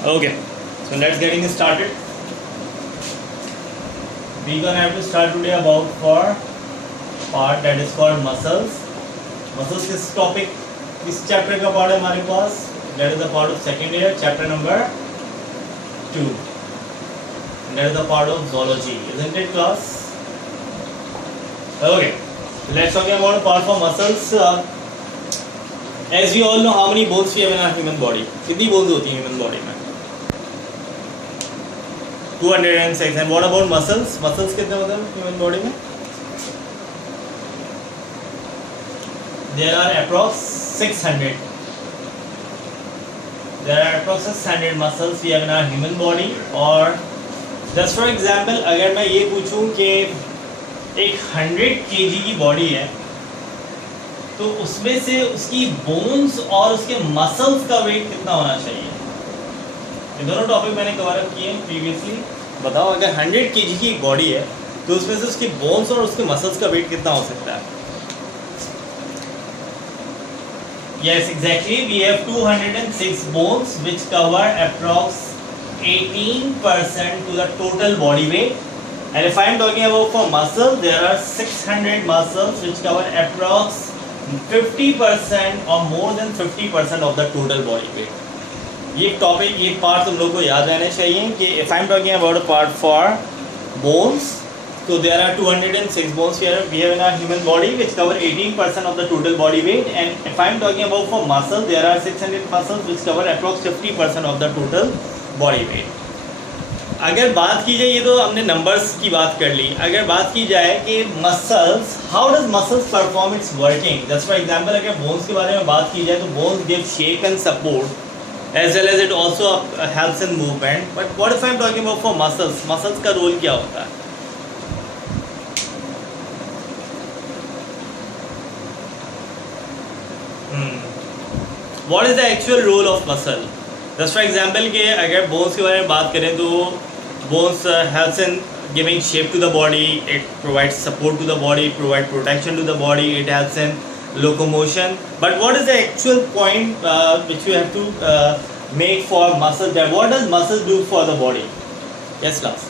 Okay, so let's getting started. We gonna have to start today about for part that is called muscles. Muscles किस topic किस chapter का part है हमारे पास? That is the part of second year, chapter number 2. That is the part of zoology, isn't it, class? Okay, so let's talk about a part for muscles. As we all know, how many bones we have in our human body? कितनी bones होती हैं human body में? 206. And what about muscles? Muscles कितने होते हैं human body में? There are approx 600. There are approx 600 muscles we have in our human body. और just for example, अगर मैं ये पूछूं कि एक 100 kg की बॉडी है, तो उसमें से उसकी बोन्स और उसके मसल्स का वेट कितना होना चाहिए? ये दोनों टॉपिक मैंने कवर अप किए प्रीवियसली. बताओ, अगर 100 kg की एक बॉडी है तो उसमें से उसकी बोन्स और उसके मसल्स का वेट कितना हो सकता है? Yes, exactly. We have 206 bones which cover approx 18% to the total body weight. And if I am talking about for muscles, there are 600 muscles which cover approx 50% or more than 50% of the total body weight. ये topic, ये part तुम लोग को याद रहने चाहिए कि if I am talking about a part for bones, so there are 206 bones we have in our human body which cover 18% of the total body weight. And if I am talking about for muscle, there are 600 muscles which cover approx 50% of the total body weight. अगर बात की जाए, ये तो हमने numbers की बात कर ली, अगर बात की जाए कि muscles, how does muscles perform it's working. Just for example, अगर बोन्स के बारे में बात की जाए तो bones give shape and support as well as it also helps in movement. But what if I am talking about for muscles? Muscles का role क्या होता है? What is the actual role of muscle? Just for example कि अगर bones के बारे में बात करें तो bones helps in giving shape to the body, it provides support to the body, it provides protection to the body, it helps in locomotion. But what is the actual point which you have to make for muscle? That what does muscle do for the body? Yes, class.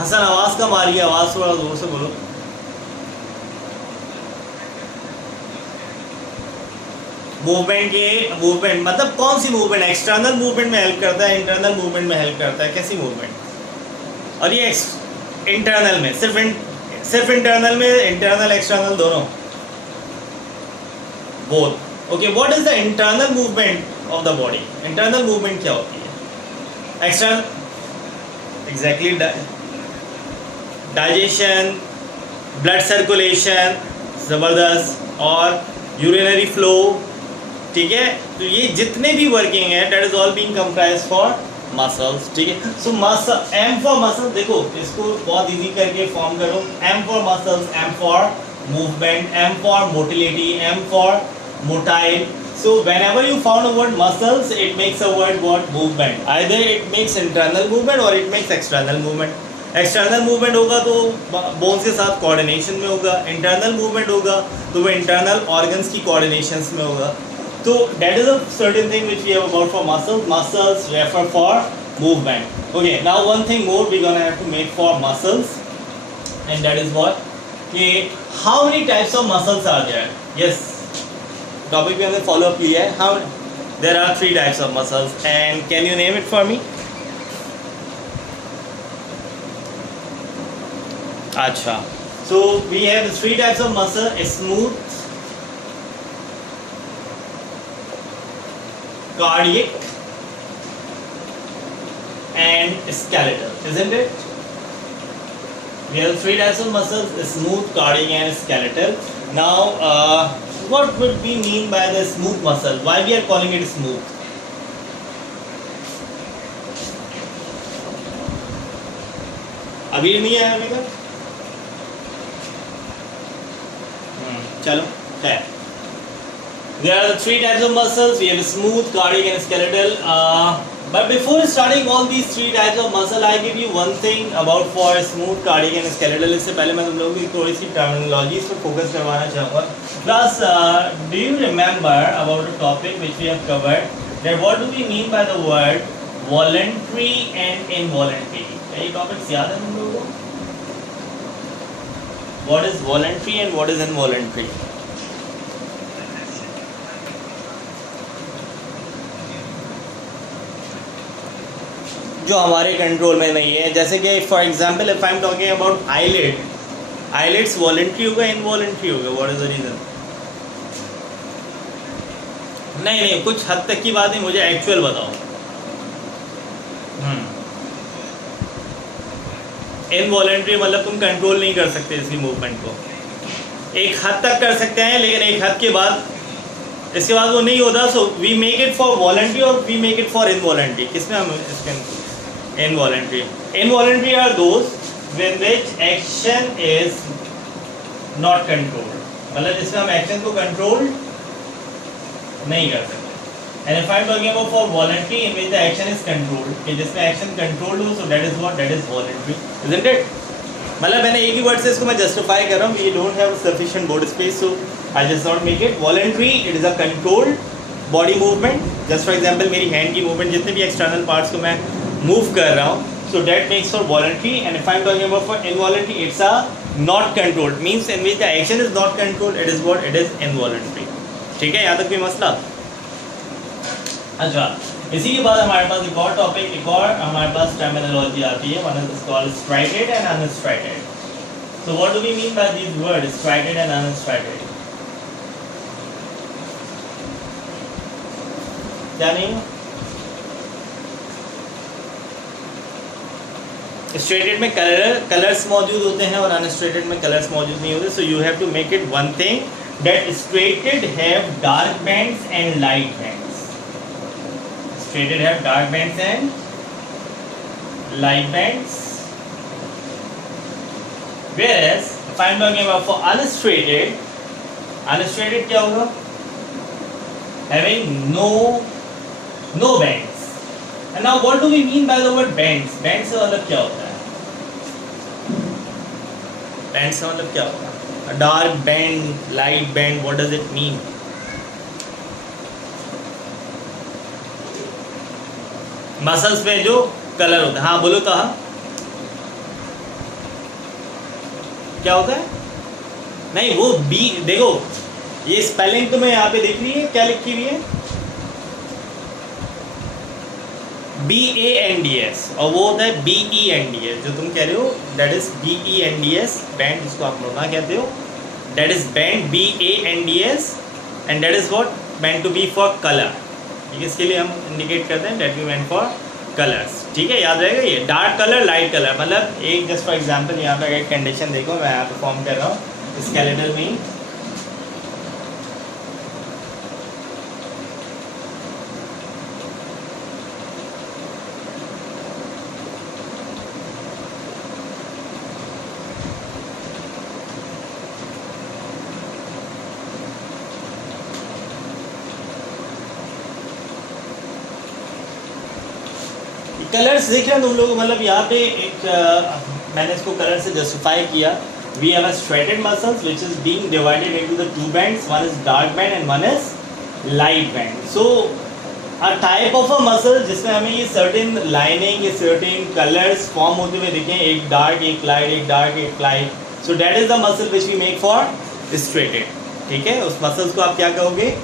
Hasan, आवाज कम आ रही है, आवाज थोड़ा जोर से बोलो. Movement मतलब कौन सी मूवमेंट? एक्सटर्नल मूवमेंट में हेल्प करता है, इंटरनल मूवमेंट में हेल्प करता है, कैसी मूवमेंट? और ये इंटरनल में सिर्फ इंटरनल में, इंटरनल एक्सटर्नल दोनों, both. Okay, what is the internal movement of the body? Internal movement क्या होती है? External, exactly, digestion, blood circulation, जबरदस्त, और यूरिनरी फ्लो. ठीक है, तो ये जितने भी वर्किंग है that is all being comprise for muscles. ठीक है, so muscle, M for muscle, देखो इसको बहुत इजी करके फॉर्म करो. M for muscles, M for movement, M for motility, M for motile. So whenever you found a word muscles, it makes a word what? Movement. Either it makes internal movement or it makes external movement. External movement होगा तो bones के साथ coordination में होगा, internal movement होगा तो वो internal organs की कोऑर्डिनेशंस में होगा. तो that is a certain thing which we have about for muscles. Muscles refer for movement. Okay, now one thing more we gonna have to make for muscles, and that is what, कि how many types of muscles are there. Yes, topic भी हमने follow up किया है. How there are 3 types of muscles, and can you name it for me? अच्छा, so we have 3 types of muscle: smooth, cardiac, and skeletal, isn't it? We have 3 types of muscles: smooth, cardiac, and skeletal. Now, what would we mean by the smooth muscle? Why we are calling it smooth? अभी नहीं आया अभी तक? चलो, है. There are 3 types of muscles. We have smooth, cardiac, and skeletal. But before starting all these three types of muscle, I give you one thing about for smooth cardiac and skeletal. इससे पहले मैं तुम लोगों की थोड़ी सी terminologies पर focus करवाना चाहूँगा. Plus, do you remember about the topic which we have covered? That what do we mean by the word voluntary and involuntary? क्या ये टॉपिक्स याद है तुम लोगों को? What is voluntary and what is involuntary? जो हमारे कंट्रोल में नहीं है, जैसे कि for example if I am talking about eyelids voluntary होगा इनवॉलंटरी होगा? What is the reason? नहीं, कुछ हद तक की बात है, मुझे एक्चुअल बताओ. इनवॉलंटरी मतलब तुम कंट्रोल नहीं कर सकते इसकी मूवमेंट को. एक हद तक कर सकते हैं, लेकिन एक हद के बाद इसके बाद वो नहीं होता. So we make it for voluntary और we make it for involuntary. किसमें हम इसके involuntary. Involuntary are those when which action is not controlled. मतलब जिसमें हम एक्शन को कंट्रोल नहीं कर सकते. And if I am talking about for voluntary in which the action is controlled, कि जिसमें एक्शन कंट्रोल्ड हो, so that is what, that is voluntary, isn't it? मतलब मैंने एक ही वर्ड से इसको मैं जस्टिफाई कर रहा हूँ. We don't have sufficient board space, so I just not make it voluntary. It is a controlled body movement. Just for example, मेरी हैंड की मूवमेंट, जितने भी एक्सटर्नल पार्ट्स को मैं मूव कर रहा हूँ, so that makes for voluntary. And if I am talking about for involuntary, it's a not controlled, means in which the action is not controlled. It is what, it is involuntary. ठीक है, यहाँ तक कोई मसला? अच्छा, इसी के बाद हमारे पास एक और टॉपिक, एक और हमारे पास टर्मिनोलॉजी आती है. One is called striated and unstriated. So what do we mean by these words, striated and unstriated? क्या नहीं? स्ट्रेटेड में कलर्स मौजूद होते हैं और अनस्ट्रेटेड में कलर्स मौजूद नहीं होते. So you have to make it one thing, that striated have dark bands and light bands. Striated have dark bands and light bands. whereas if I am talking about for unstraighted क्या होगा? having no bands. And now what do we mean by the word bands? Bands से मतलब क्या होता है? Bands से मतलब क्या होता है? A dark band, light band, what does it mean? Muscles में जो कलर होता है. हाँ बोलो, कहा क्या होता है? नहीं, वो बी, देखो ये स्पेलिंग तुम्हें यहाँ पे दिख रही है, क्या लिखी हुई है? BANDS, और वो होता है BENDS. जो तुम कह रहे हो दैट इज BENDS बैंड, जिसको आप नोना कहते हो, that is band BANDS. And that is what meant to be for color. ठीक है, इसके लिए हम इंडिकेट करते हैं that we meant for colors. ठीक है, याद रहेगा ये डार्क कलर, लाइट कलर. मतलब एक जस्ट फॉर एग्जांपल यहाँ पे एक कंडीशन देखो, मैं यहाँ पे फॉर्म कर रहा हूँ स्केलेटल में. कलर्स देख रहे हैं तुम लोग, मतलब यहाँ पे एक मैंने इसको कलर से जस्टिफाई किया. We have a striated muscles which is being divided into the two bands, one is dark band and one is light band. So a type of a muscle जिसमें हमें ये सर्टेन लाइनिंग, ये certain colours form होते हुए दिखें, एक dark एक light, एक डार्क एक light. So that is the muscle which we make for striated. ठीक है, उस मसल्स को आप क्या कहोगे?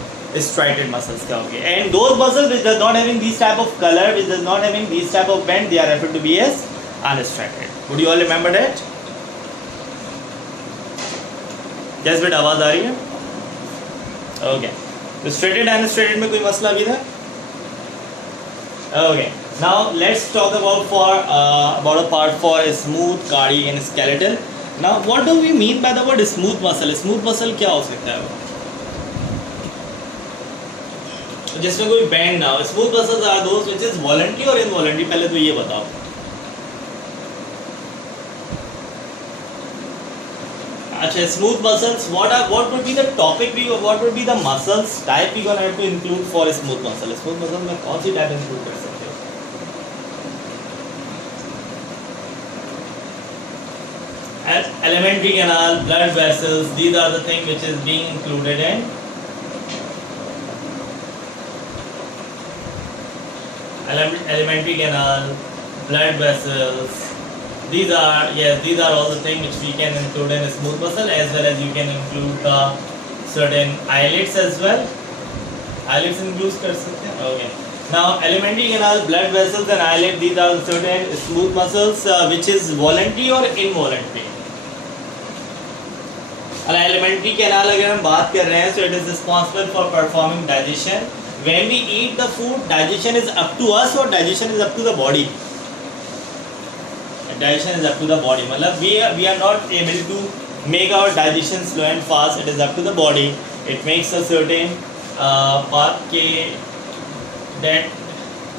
striated muscles कहोगे. And those muscles which does not having these type of color, which does not having these type of bend, they are referred to be as unstriated. Would you all remember that? Just bit आवाज आ रही है? Okay. तो straighted and unstraighted में कोई मसला भी था? Okay. Now let's talk about a part for a smooth cardiac and skeletal. Now what do we mean by the word smooth muscle? Smooth muscle क्या हो सकता है वो? जिसमें कोई बैंड ना हो. Smooth muscles are those which is voluntary और इनवॉलंटरी. पहले तो ये बताओ. अच्छा, smooth muscles, what would be the topic, what would be the muscles type we gonna have to include for smooth muscle? Smooth muscle में कौन सी type include कर सकते हो? Elementary canal, blood vessels, these are the things which is being included in elementary canal, blood vessels. These are all the things which we can include in a smooth muscle, as well as you can include the certain eyelids as well. Eyelids include कर सकते हैं. Okay. Now elementary canal, blood vessels and eyelid, these are certain smooth muscles which is voluntary or involuntary. Elementary canal अगर हम बात कर रहे हैं, so it is responsible for performing digestion. When we eat the food, digestion is up to us or digestion is up to the body? Digestion is up to the body. मतलब we are not able to make our digestion slow and fast. It is up to the body. It makes a certain part that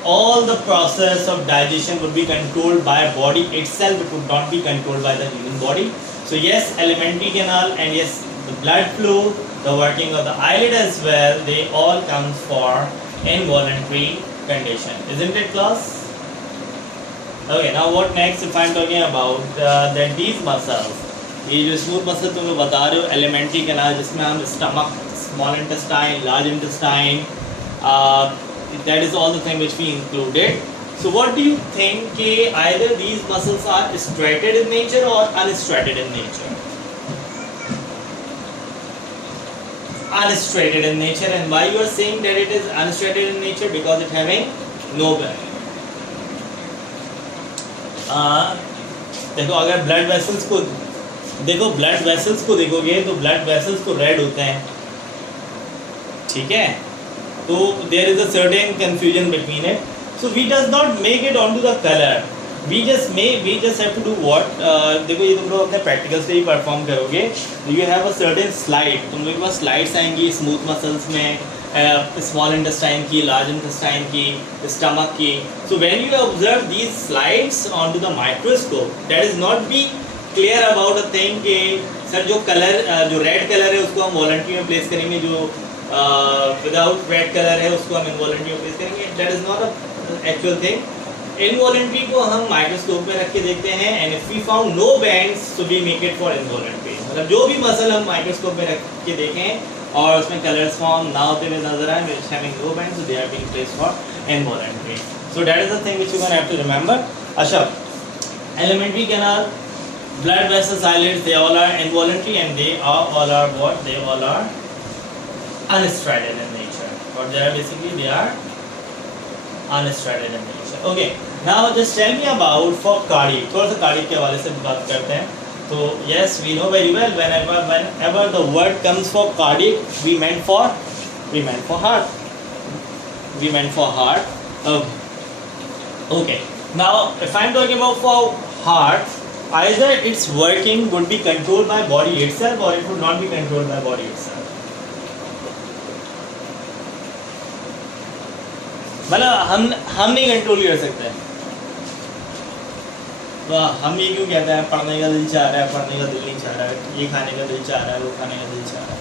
all the process of digestion would be controlled by body itself. It would not be controlled by the human body. So yes, elementary canal and yes, the blood flow, the working of the eyelid as well, they all comes for involuntary condition. Isn't it, class? Okay, now what next? If I'm talking about that these muscles, ये जो smooth muscle तुम लोग बता रहे हो, elementary canal जिसमें हम stomach, small intestine, large intestine, that is all the thing which we included. So what do you think? Either these muscles are striated in nature or unstriated in nature? Unstriated in nature. And why you are saying that it is unstriated in nature? Because it having no band. देखो अगर blood vessels को देखोगे तो blood vessels को red होते हैं, ठीक है? तो there is a certain confusion between it. So we does not make it on to the colour. We just have to do what. देखो ये तुम लोग अपने प्रैक्टिकल से ही परफॉर्म करोगे. You have a certain slide. तुम लोग के पास स्लाइड्स आएंगी स्मूथ मसल्स में, स्मॉल इंटेस्टाइन की, लार्ज इंटेस्टाइन की, स्टमक की. So when you observe these slides on to the microscope, that is not be clear about a thing कि सर जो कलर जो रेड कलर है उसको हम वॉलंटरी में प्लेस करेंगे, जो विदाउट रेड कलर है उसको हम इनवॉलंटरी में प्लेस करेंगे. That is not a actual thing. Involuntary को हम माइक्रोस्कोप में रख के देखते हैं, and if we found no bands so we make it for involuntary. मतलब जो भी मसल हम माइक्रोस्कोप में रख के देखें और उसमें कलर्स फॉर्म ना होते हुए नजर आए, which having no bands, so they are being placed for involuntary. So that is the thing which you gonna have to remember. अच्छा, elementary canal, blood vessels, eyelids, they all are involuntary and they are all are what? They all are unstriated in nature. Or they are basically they are unstriated in nature. Okay. Now just tell me about for cardiac. थोड़ा सा cardiac के हवाले से बात करते हैं. So yes, we know very well whenever the word comes for cardiac, we meant for heart. We meant for heart. Okay. Now, if I'm talking about for heart, either its working would be controlled by body itself or it would not be controlled by body itself. मतलब हम नहीं control कर सकते. तो हम ये क्यों कहते हैं पढ़ने का दिल चाह रहा है, पढ़ने का दिल नहीं चाह रहा है, ये खाने का दिल चाह रहा है, वो खाने का दिल चाह रहा है.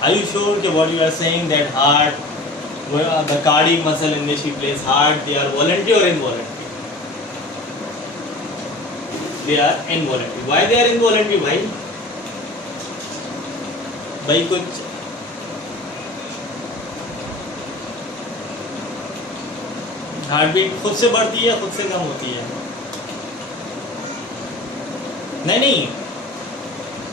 Are you sure that what you are saying that heart, the cardiac muscle in which we place heart, they are voluntary or involuntary? They are involuntary. Why they are involuntary? भाई कुछ हार्ट बीट खुद से बढ़ती है, खुद से कम होती है? नहीं,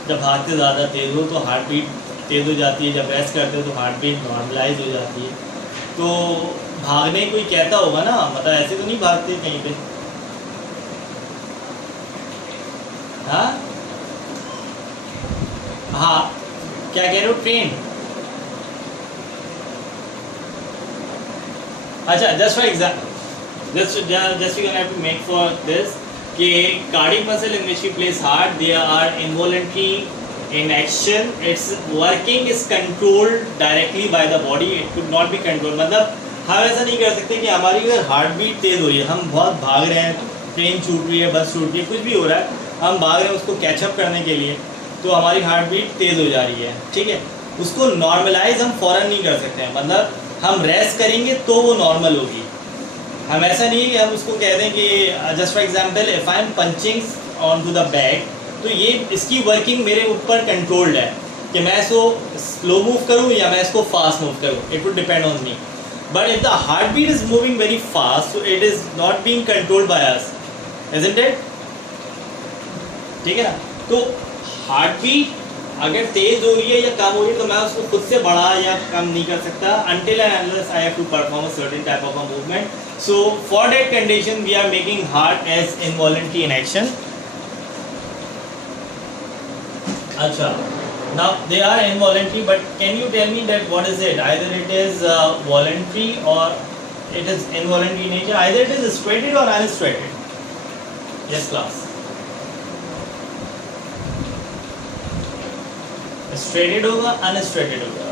जब हाथ से ज़्यादा तेज़ हो तो हार्ट बीट तेज़ हो जाती है, जब रेस्ट करते हो तो हार्ट बीट नॉर्मलाइज हो जाती है. तो भागने कोई कहता होगा ना, मतलब ऐसे तो नहीं भागते कहीं पे. हाँ, क्या कह रहे हो? ट्रेन. अच्छा, just for example, just we're gonna have to make for this कि cardiac muscle in which we place heart, they are involuntary in action. Its working is controlled directly by the body. It could not be controlled. मतलब हम ऐसा नहीं कर सकते कि हमारी अगर हार्ट बीट तेज़ हो रही है, हम बहुत भाग रहे हैं, ट्रेन छूट रही है, बस छूट रही है, कुछ भी हो रहा है, हम भाग रहे हैं उसको कैचअप करने के लिए, तो हमारी हार्ट बीट तेज़ हो जा रही है, ठीक है? उसको नॉर्मलाइज हम फ़ौरन नहीं कर सकते हैं. मतलब हम रेस्ट करेंगे तो वो नॉर्मल होगी. हम ऐसा नहीं है कि हम उसको कह दें कि just for example if I am punching on to the back, तो ये इसकी वर्किंग मेरे ऊपर कंट्रोल्ड है कि मैं इसको स्लो मूव करूँ या मैं इसको फास्ट मूव करूँ. It will depend on me. But if the heart beat is moving very fast, so it is not being controlled by us, isn't it? ठीक है ना. तो हार्ट बीट अगर तेज हो रही है या कम हो रही है तो मैं उसको खुद से बढ़ा या कम नहीं कर सकता until and unless I have to perform a certain type of a movement. So for that condition we are making heart as involuntary in action. Acha, now they are involuntary, but can you tell me that what is it? Either it is voluntary or it is involuntary in nature. Either it is straighted or unstraighted. Yes class. Striated होगा, unstriated होगा.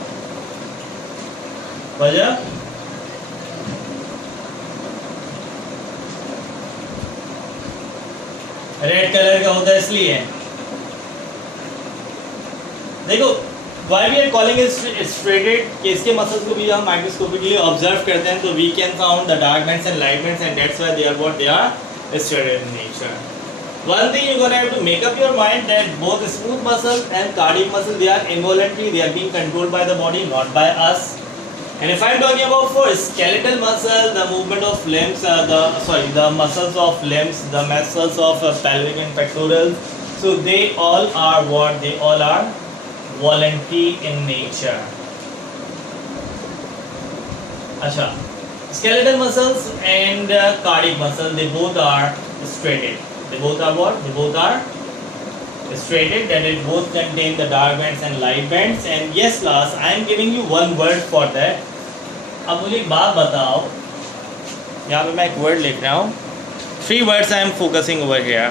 वजह red colour का होता है इसलिए. देखो why we are calling it straighted कि इसके मसल्स को भी हम माइक्रोस्कोपिकली ऑब्जर्व करते हैं तो we can count the dark bands and light bands and that's why they are what they are straighted in nature. One thing you're gonna have to make up your mind that both smooth muscles and cardiac muscles, they are involuntary, they are being controlled by the body, not by us. And if I'm talking about for skeletal muscle, the movement of limbs, the muscles of limbs, the muscles of pelvic and pectoral, so they all are what? They all are voluntary in nature. Acha, skeletal muscles and cardiac muscle, they both are straighted. They both are what? They both are straighted, that it both contain the dark bands and light bands. And yes class, I am giving you one word for that. अब मुझे एक बात बताओ, यहाँ पे मैं एक word लिख रहा हूँ. 3 words I am focusing over here.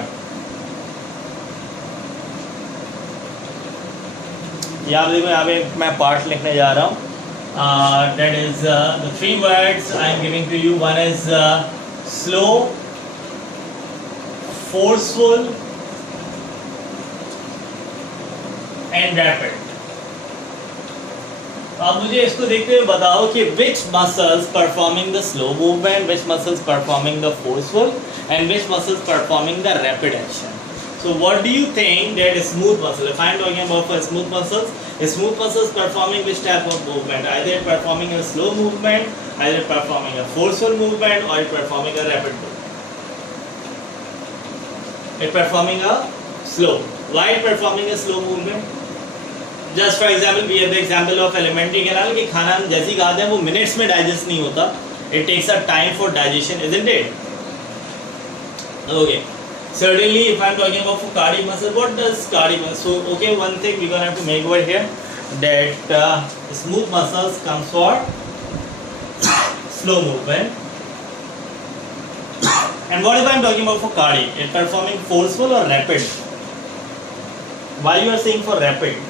यहाँ देखो, यहाँ पे मैं पार्ट लिखने जा रहा हूँ. That is the 3 words I am giving to you. One is slow, forceful and rapid. अब मुझे इसको देखते हुए बताओ कि which muscles performing the slow movement, which muscles performing the forceful and which muscles performing the rapid action. So what do you think that smooth muscle, if I am talking about for smooth muscles performing which type of movement? Either performing a slow movement, either performing a forceful movement or performing a rapid movement. It performing a slow. Why it performing a slow movement? Just for example, we have the example of alimentary canal कि खाना हम जैसी खाते हैं वो minutes में digest नहीं होता. It takes a time for digestion, isn't it? Okay. Certainly, if I'm talking about for cardiac muscle, what does cardiac muscle? So, okay, one thing we're gonna have to make over here that smooth muscles comes for slow movement. And what if I'm talking about for cardiac? It performing forceful or rapid? Why you are saying for rapid?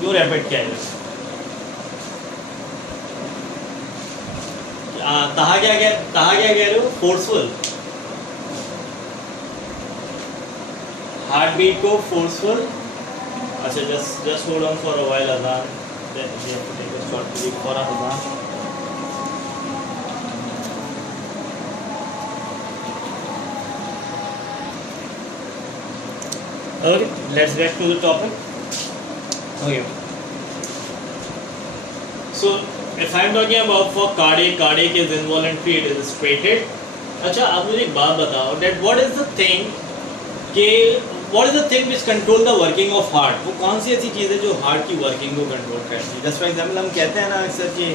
क्यों rapid क्या है? कहा क्या कह रहे हो? Forceful. Heart beat को forceful. अच्छा, just hold on for a while, Azan. Then we have to take a short break for Azan. Okay, let's get to the topic. Okay. So, if I'm talking about for cardiac is involuntary, it is straighted. अच्छा, आप मुझे एक बात बताओ that what is the thing which control the working of heart? वो कौन सी ऐसी चीज़ है जो हार्ट की वर्किंग को कंट्रोल करती है? Just for example, हम कहते हैं ना अक्सर कि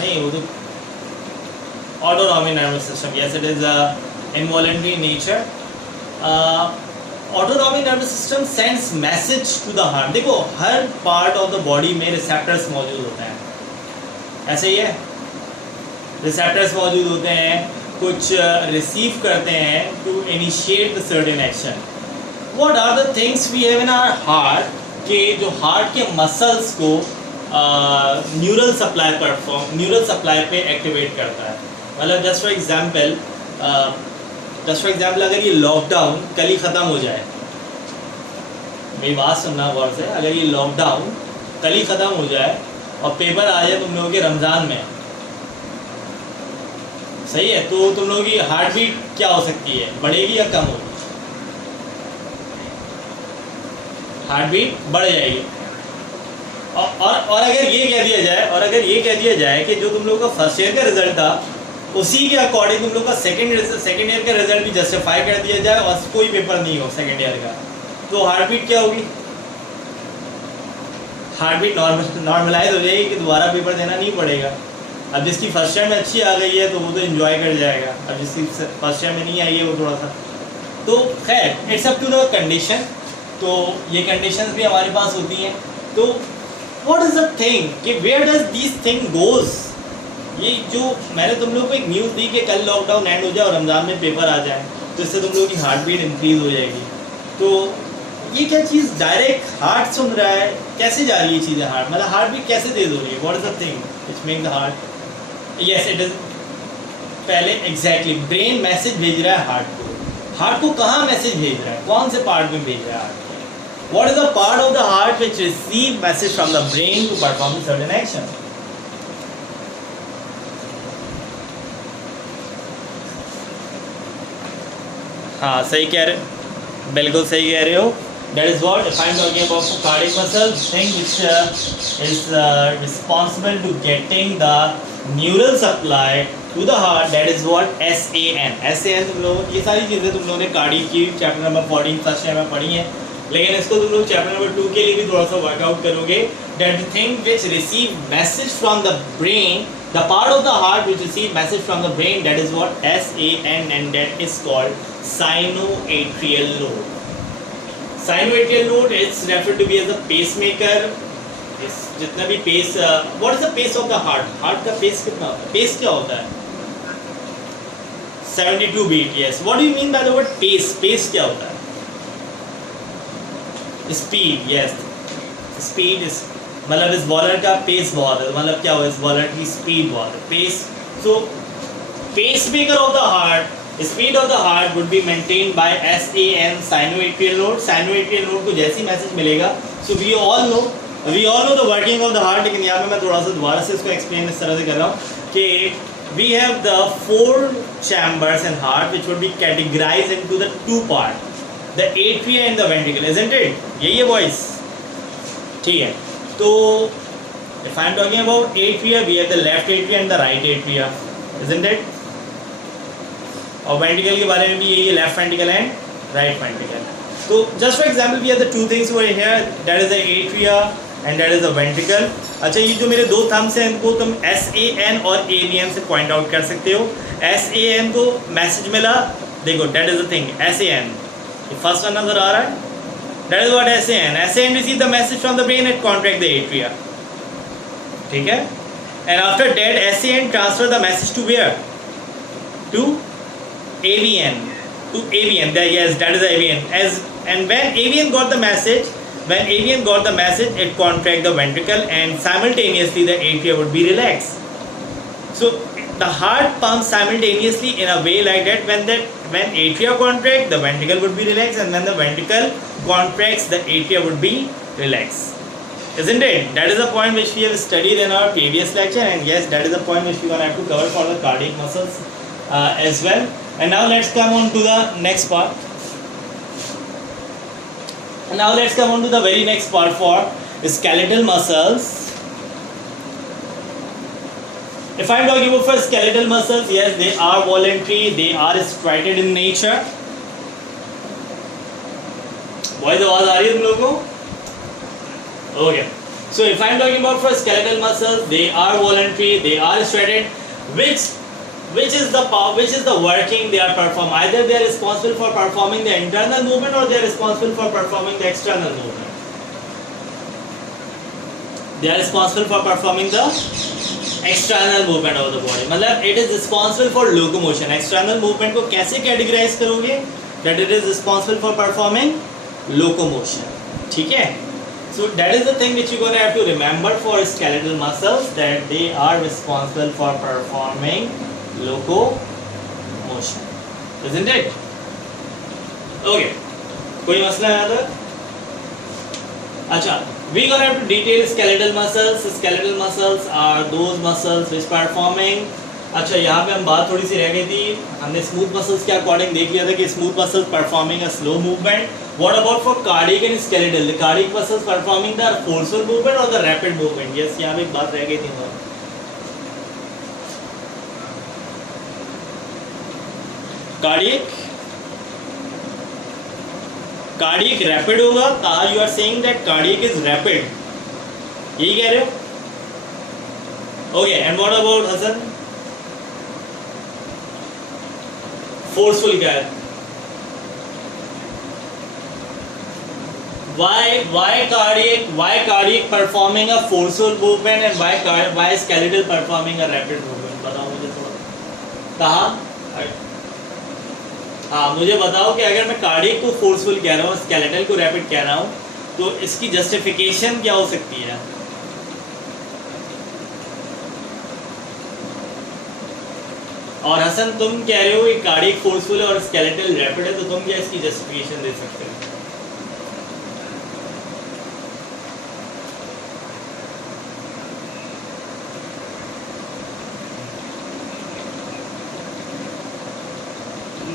नहीं, वो तो autonomic nervous system. Yes, it is involuntary in nature. Autonomic nervous system sends message to the heart. देखो, हर part of the body में receptors मौजूद होते हैं. ऐसे ही है, receptors मौजूद होते हैं, कुछ receive करते हैं to initiate the certain action. What are the things we have in our heart कि जो heart के muscles को न्यूरल सप्लाई पे एक्टिवेट करता है? मतलब जस्ट फॉर एग्जाम्पल अगर ये लॉकडाउन कल ही ख़त्म हो जाए, मेरी बात सुनना गौर से, अगर ये लॉकडाउन कल ही ख़त्म हो जाए और पेपर आ जाए तुम लोगों के रमज़ान में, सही है। तो तुम लोगों की हार्ट बीट क्या हो सकती है, बढ़ेगी या कम होगी? हार्ट बीट बढ़ जाएगी। और अगर ये कह दिया जाए कि जो तुम लोगों का फर्स्ट ईयर का रिजल्ट था उसी के अकॉर्डिंग तुम लोग का सेकेंड ईयर का रिजल्ट भी जस्टिफाई कर दिया जाए और कोई पेपर नहीं हो सेकेंड ईयर का, तो हार्ट बीट क्या होगी? हार्ट बीट नॉर्मलाइज हो जाएगी कि दोबारा पेपर देना नहीं पड़ेगा। अब जिसकी फर्स्ट टाइम में अच्छी आ गई है तो वो तो एंजॉय कर जाएगा, अब जिसकी फर्स्ट टाइम में नहीं आई है वो थोड़ा सा, तो खैर it's up to the condition. तो ये कंडीशंस भी हमारे पास होती हैं। तो व्हाट इज द थिंग कि where does this thing goes? ये जो मैंने तुम लोग को एक न्यूज़ दी कि कल लॉकडाउन एंड हो जाए और रमज़ान में पेपर आ जाए तो इससे तुम लोगों की हार्ट बीट इंक्रीज हो जाएगी। तो ये क्या चीज़ डायरेक्ट हार्ट सुन रहा है, कैसे जा रही है चीज़ें हार्ट, मतलब हार्ट बीट कैसे तेज हो रही है? What is the thing which make the heart, yes it is, पहले एग्जैक्टली ब्रेन मैसेज भेज रहा है हार्ट को कहाँ मैसेज भेज रहा है, कौन से पार्ट में भेज रहा है heart? What is the part of the heart which receive message from the brain to perform a certain action? हाँ सही कह रहे हो, बिल्कुल सही कह रहे हो। That is what if I am talking about cardiac muscle, thing which is responsible to getting the neural supply to the heart, that is what SAN तुम लोग ये सारी चीज़ें तुम लोगों ने कार्डियक की चैप्टर नंबर 14 फर्स्ट टाइम में पढ़ी हैं, लेकिन इसको तुम लोग चैप्टर नंबर 2 के लिए भी थोड़ा सा वर्कआउट करोगे। That the thing which receive message from the brain, the part of the heart which receive message from the brain, that is what SAN and that is called sinoatrial node. Sinoatrial node is referred to be as a pacemaker. इस जितना भी pace, what is the pace of the heart, heart का pace कितना होता है, pace क्या होता है? 72 beat. Yes, what do you mean by the word pace? Pace क्या होता है? स्पीड। यस, स्पीड इज मतलब इस बॉलर का पेस बहुत है, मतलब क्या हुआ, इस बॉलर की स्पीड बहुत है, pace. So pacemaker of the heart, speed of the heart would be maintained by SAN sinoatrial node. Sinoatrial node को जैसी मैसेज मिलेगा, so we all know the working of the heart. लेकिन यहाँ पे मैं थोड़ा सा दोबारा से इसको एक्सप्लेन इस तरह से कर रहा हूँ कि we have the 4 chambers in heart which would be categorized into the 2 parts, the atria and the ventricle, isn't it? यही है boys, ठीक है। तो if I am talking about atria, we have the left atria and the right atria, isn't it? और ventricle के बारे में भी यही है, left ventricle and right ventricle. So just for example, we have the 2 things over here, that is the atria and that is the ventricle. अच्छा, ये जो मेरे 2 थम्स हैं इनको तुम SAN और ABN से पॉइंट आउट कर सकते हो। SAN को मैसेज मिला, देखो that is the thing, SAN first one नजर आ रहा है, that is what SAN receive the message from the brain and contract the atria, ठीक है। And after that SAN transfer the message to where, to ABN, yes, that is the ABN. And when ABN got the message, it contract the ventricle and simultaneously the atria would be relaxed. So the heart pumps simultaneously in a way like that. When atria contract, the ventricle would be relaxed, and when the ventricle contracts, the atria would be relaxed. Isn't it? That is the point which we have studied in our previous lecture, and yes, that is the point which we are going to have to cover for the cardiac muscles as well. And now let's come on to the next part. And now let's come on to the very next part for skeletal muscles. If I'm talking about for skeletal muscles, yes, they are voluntary, they are striated in nature. Boys, आवाज आ रही है तुम लोगों को? Okay. So if I'm talking about for skeletal muscles, they are voluntary, they are striated. Which is the working they are performing? Either they are responsible for performing the internal movement or they are responsible for performing the external movement. They are responsible for performing the external movement of the body. मतलब it is responsible for locomotion. External movement को कैसे categorize करोगे? That it is responsible for performing locomotion. ठीक है? So that is the thing which you're gonna have to remember for skeletal muscles, that they are responsible for performing locomotion, isn't it? Okay, कोई मसला है अगर? अच्छा, we gonna have to detail skeletal muscles. Skeletal muscles are those muscles which performing अच्छा, यहाँ पे हम बात थोड़ी सी रह गई थी, हमने स्मूथ मसल्स के अकॉर्डिंग देख लिया था कि smooth muscles performing a slow movement. What about for cardiac and skeletal? The cardiac muscles performing the forceful movement और द रैपिड मूवमेंट. यस, यहाँ पे एक बात रह गई थी हमारी. कार्डियक रैपिड होगा. कहा you are saying that cardiac is rapid, यही कह रहे हो? Okay, and what about Hasan? Forceful क्या है? why cardiac performing a forceful movement and why skeletal performing a rapid movement? बताओ मुझे थोड़ा. कहा? हाँ, मुझे बताओ कि अगर मैं कार्डियक को फोर्सफुल कह रहा हूँ, स्केलेटल को रैपिड कह रहा हूँ, तो इसकी जस्टिफिकेशन क्या हो सकती है? और हसन, तुम कह रहे हो कि कार्डियक फोर्सफुल है और स्केलेटल रैपिड है, तो तुम क्या इसकी जस्टिफिकेशन दे सकते हो?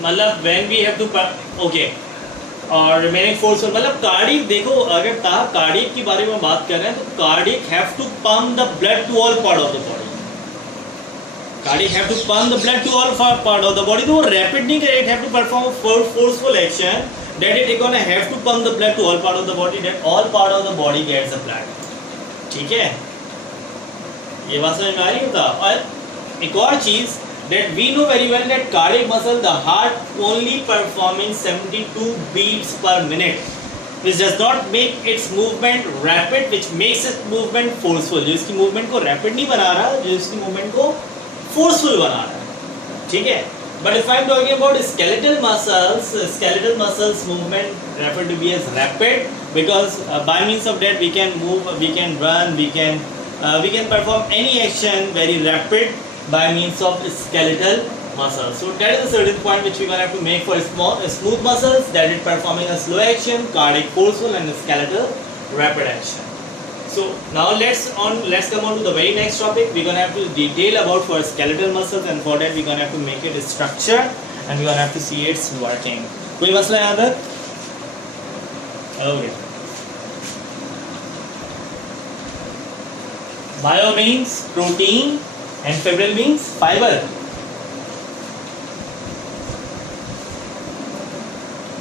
मतलब when we have to okay और रिमेनिंग फोर्सफुल, मतलब कार्डियक. देखो, अगर कार्डियक के बारे में बात कर रहे हैं तो cardiac have to pump the blood to all part of the body. Cardiac have to pump the blood to all part of the body. तो वो रैपिड नहीं करे, it have to perform forceful action that it gonna have to pump the blood to all part of the body, that all part of the body gets the blood. ठीक है, ये बात समझ में आ रही होता. और एक और चीज, that we know very well that cardiac muscle, the heart only performing 72 beats per minute, which does not make its movement rapid, which makes its movement forceful. जो इसकी movement को rapid नहीं बना रहा, जो इसकी movement को forceful बना रहा है. ठीक है. But if I'm talking about skeletal muscles movement referred to be as rapid because by means of that we can move, we can run, we can perform any action very rapid by means of skeletal muscles. So that is a certain point which we gonna have to make for smooth muscles, that is performing a slow action, cardiac forceful, and skeletal rapid action. So now let's come on to the very next topic. We're gonna have to detail about for skeletal muscles, and for that we're gonna have to make it structure and we're gonna have to see its working. कोई मसला है यहाँ तक? Okay. Bio means protein and fibril means fiber.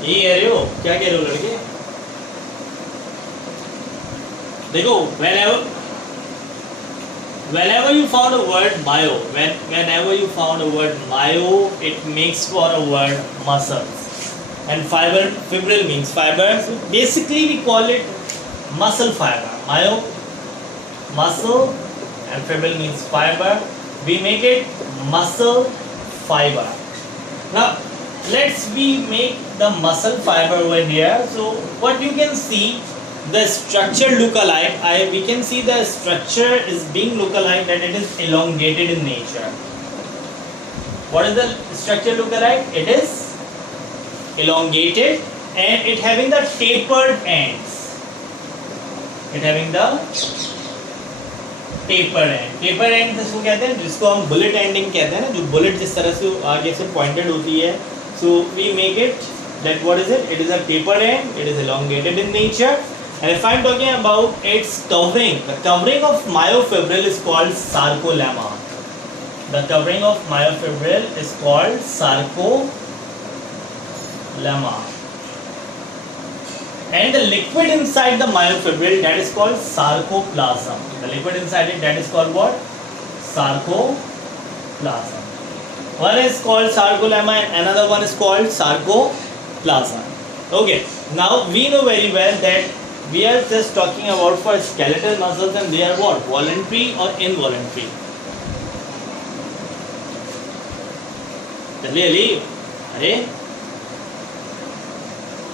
ये कह रहे हो? क्या कह रहे हो लड़के? देखो, whenever you found a word myo, whenever you found a word myo, it makes for a word muscles, and fibril means fiber. So basically we call it muscle fiber. Myo, muscle, and fibril means fiber. We make it muscle fiber. Now let's make the muscle fiber over here. So what you can see, the structure look alike. We can see the structure is being look alike, that it is elongated in nature. What is the structure look alike? It is elongated and it having the tapered ends. It having the taper and. Taper and किसको कहते हैं? जिसको हम bullet ending कहते हैं ना, जो bullet जिस तरह से आगे से पॉइंटेड होती है. So we make it that what is it? It is a taper end, it is elongated in nature. And if I'm talking about its covering, the covering of myofibril is called sarcolemma. The covering of myofibril is called sarcolemma. And the liquid inside the myofibril, that is called sarcoplasm. The liquid inside it, that is called what? Sarcoplasm. One is called sarcolemma and another one is called sarcoplasm. Okay, now we know very well that we are just talking about for skeletal muscles and they are what? Voluntary or involuntary? जल्दी अरे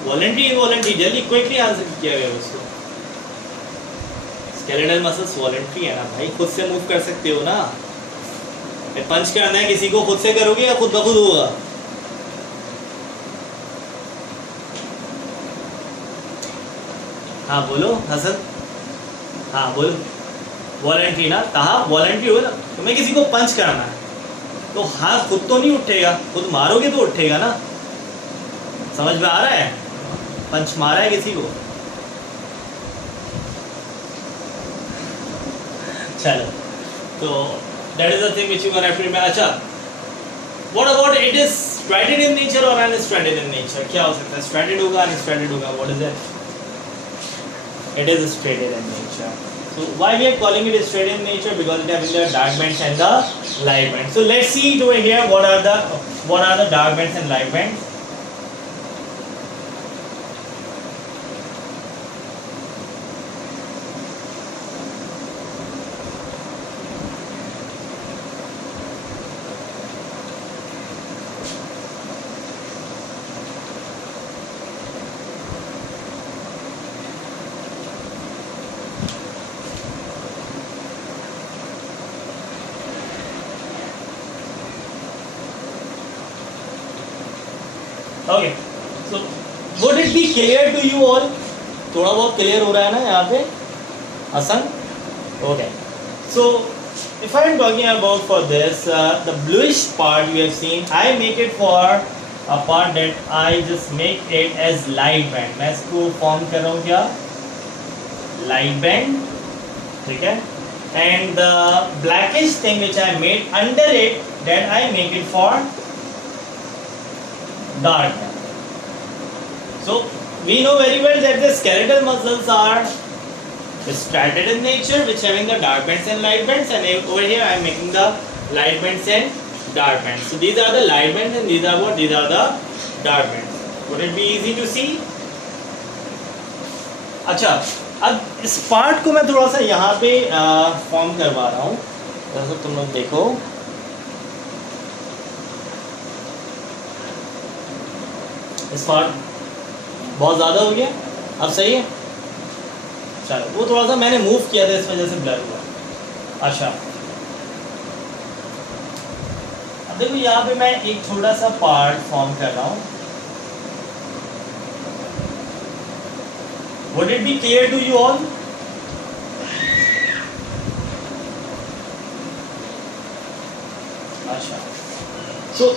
voluntary involuntary, जल्दी quickly answer किया गया उसको. Skeletal muscles voluntary है ना भाई, खुद से मूव कर सकते हो ना. पंच करना है किसी को, खुद से करोगे या खुद ब खुद होगा? हाँ बोलो हसन, हाँ बोलो. वॉलंटरी ना, कहा वॉलंटरी हो ना. तुम्हें किसी को पंच करना है तो हाथ खुद तो नहीं उठेगा, खुद मारोगे तो उठेगा ना। समझ में आ रहा है? पंच मारा है किसी को? चलो, तो that is the thing which you can have to remember. अच्छा, what about it is striated in nature और अनस्ट्रैटेड इन नेचर? क्या हो सकता है? स्ट्रैटेड होगा, अनस्ट्रैटेड होगा, what is it? It is straighted in nature. So why we are calling it straight in nature? Because it has the dark bands and the light bands. So let's see it over here. What are the dark bands and light bands? Okay, so would it be clear to you all? थोड़ा बहुत clear हो रहा है ना यहाँ पे Hasan? Okay, so if I am talking about for this the bluish part you have seen, I make it for a part that I just make it as light band. मैं इसको फॉर्म कर रहा हूँ क्या? Light band, ठीक है? And the blackish thing which I made under it, that I make it for dark band. So we know very well that the skeletal muscles are striated in nature, which having the dark bands and light bands, and over here I am making the light bands and dark bands. So these are the light bands and these are what? These are the dark bands. Would it be easy to see? अच्छा, अब इस part को मैं थोड़ा सा यहाँ पे form करवा रहा हूँ, जैसे तुम लोग देखो। इस पार्ट बहुत ज़्यादा हो गया, अब सही है? चलो, वो थोड़ा सा मैंने मूव किया था इस वजह से ब्लर हुआ। अच्छा, अब देखो यहाँ पे मैं एक छोटा सा पार्ट फॉर्म कर रहा हूँ। Would it be clear to you all? अच्छा, so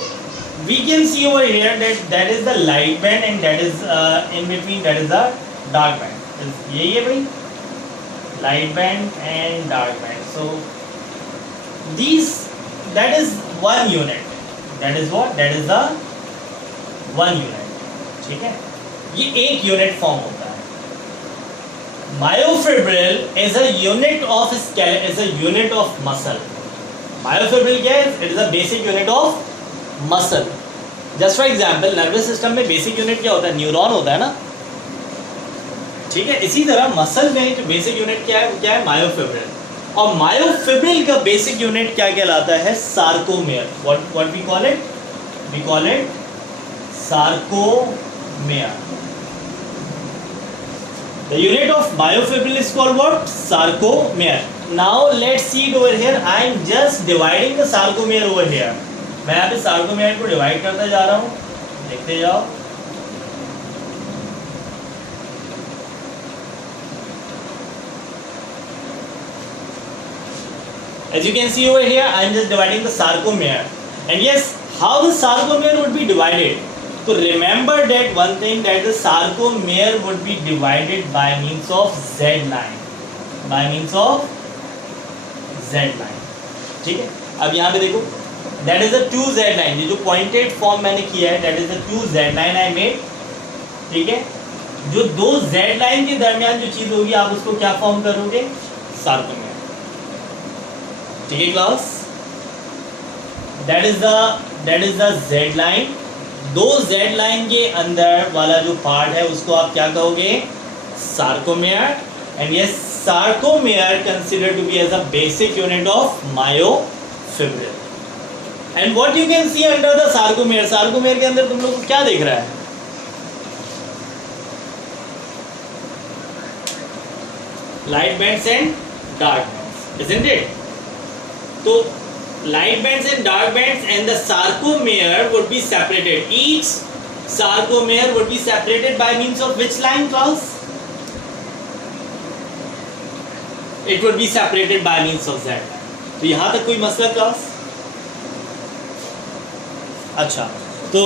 we can see over here that is the light band and that is in between that is the dark band. यही है भाई, light band and dark band. So these, that is one unit. That is what? That is the one unit. ठीक है, ये एक unit form होता है। Myofibril is a unit of skeleton, is a unit of muscle. Myofibril क्या है? It is a basic unit of muscle. Just for example, nervous system में basic unit क्या होता है? न्यूरॉन होता है ना, ठीक है? इसी तरह मसल में जो बेसिक यूनिट क्या है, वो क्या है? मायोफिब्रिल। और मायोफिब्रिल का बेसिक यूनिट क्या कहलाता है? Sarcomere. What we call it? We call it sarcomere. The unit of myofibril is called what? Sarcomere. Now let's see it over here. I am just dividing the sarcomere over here. मैं यहाँ पे sarcomere को divide करता जा रहा हूँ, देखते जाओ। As you can see over here, I am just dividing the sarcomere. And yes, how the sarcomere would be divided? So remember that one thing, that the sarcomere would be divided by means of Z line. By means of Z line. ठीक है? अब यहाँ पे देखो, that is the 2Z line. ये जो pointed form मैंने किया है, that is the 2Z line I made. ठीक है? जो दो Z line के दरमियान जो चीज होगी, आप उसको क्या फॉर्म करोगे? सार्कोमेयर। ठीक है class? That is the Z line. दो Z line के अंदर वाला जो पार्ट है उसको आप क्या कहोगे? Sarcomere. And yes, sarcomere considered to be as a basic unit of myofibril. And what you can see under the sarcomere, sarcomere के अंदर तुम लोग को क्या दिख रहा है? Light bands and dark bands, isn't it? तो light bands and dark bands and the sarcomere would be separated. Each sarcomere would be separated by means of which line, class? It would be separated by means of Z line. तो यहाँ तक कोई मसला class? अच्छा, तो